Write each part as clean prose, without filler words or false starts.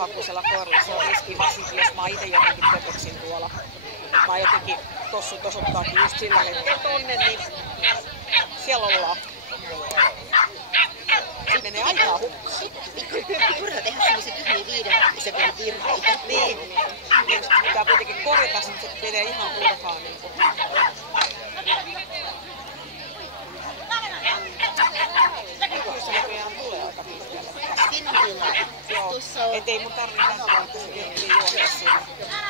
hakuisella koiralla se on riski, varsinkin jos mä itse jotenkin töpöksin tuolla. Mä jotenkin tossut osoittaakin just sillä hetkellä tonne, niin siellä ollaan. Se menee aikaa hukkaan. Turha tehdä semmoisia tyhmiä 5 sekunnin virheitä. Niin. Pitää kuitenkin korjata, että se menee ihan turhaan. Niin kyllä se näköjään tulee aika pitkälle. Finnfila. Et ei mun tarvitse lähteä, että se ehtii juoda siinä.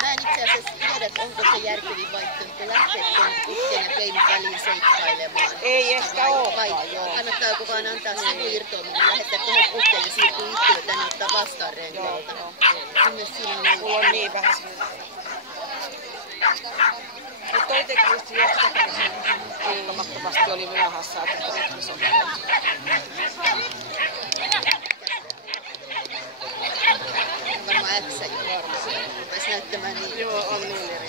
Mä en itse asiassa tiedä, että onko se järkevin vaihtoehto lähteä tuon kukkien ja pein väliin seikkailemaan. Ei ehkä olekaan, joo. Kannattaako vaan antaa sivuirtoamaan ja lähettää tuohon kukkeen ja siirtyy yksilö tänne ottaa vastaan renkalta. Myös siinä on mulla on niin vähän semmoinen. Mutta toi teki just jostakin iltamattomasti oli myöhässä, että rytmis on. Varmaan äksä jo varmasti. Rupesi näyttämään niin. Joo, on niin eri.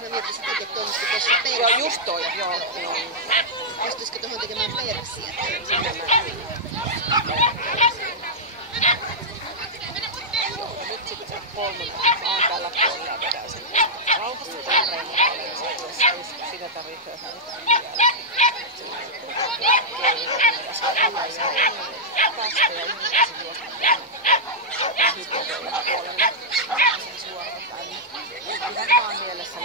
Mä mietin sitä, että toimisiko tuossa persiä. Joo, just toi, joo. Pystyisikö tuohon tekemään persiä? Nyt sitten 3 mä oon tällä puolella ja vedän sen rauhassa tämän reunaan ja sitten sitä tarvitsee höhäistä. Tästä ja yhdessä juosta hypoteilla puolella sen suoraan tänne. Ihan vaan mielessä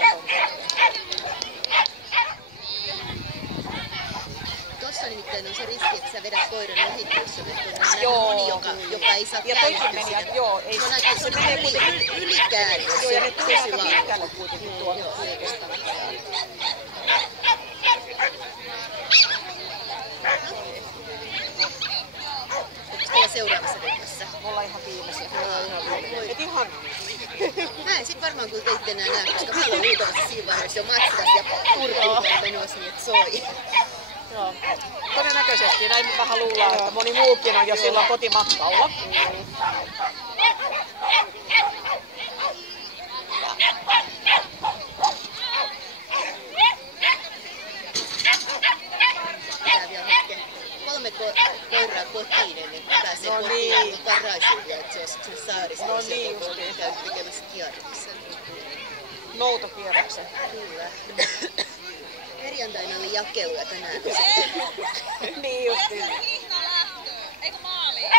Tuossa nimittäin on se riski, että sä vedät koiran ohitteessa, että on moni, joka ei saa käännettyä sitä. Joo, ei se on aika semmoinen ylikäännös. Joo, ja ne tulee aika pitkälle kuitenkin tuolta liikestä. Onko seuraavassa ryhmässä? Me ollaan ihan viimeisiä. Et ihan... Mä en sit varmaan kun teitte nää näin, koska mä olen luultavasti siinä vaiheessa jo matsikas ja turkilla menossa, niin et soi. Joo. Todennäköisesti näin vähän luullaan, että moni muukin on jo silloin kotimatkalla. Pitää vielä hetken 3 koiraa kotiin ennen kuin pääsee kotiin ja paraisuudelle, että se on sitten saarissa. No niin just. Käy tekemässä kierroksen. Noutokierroksen. Kyllä. Perjantaina oli jakelu ja tänään niin justiin. Eikö maaliin?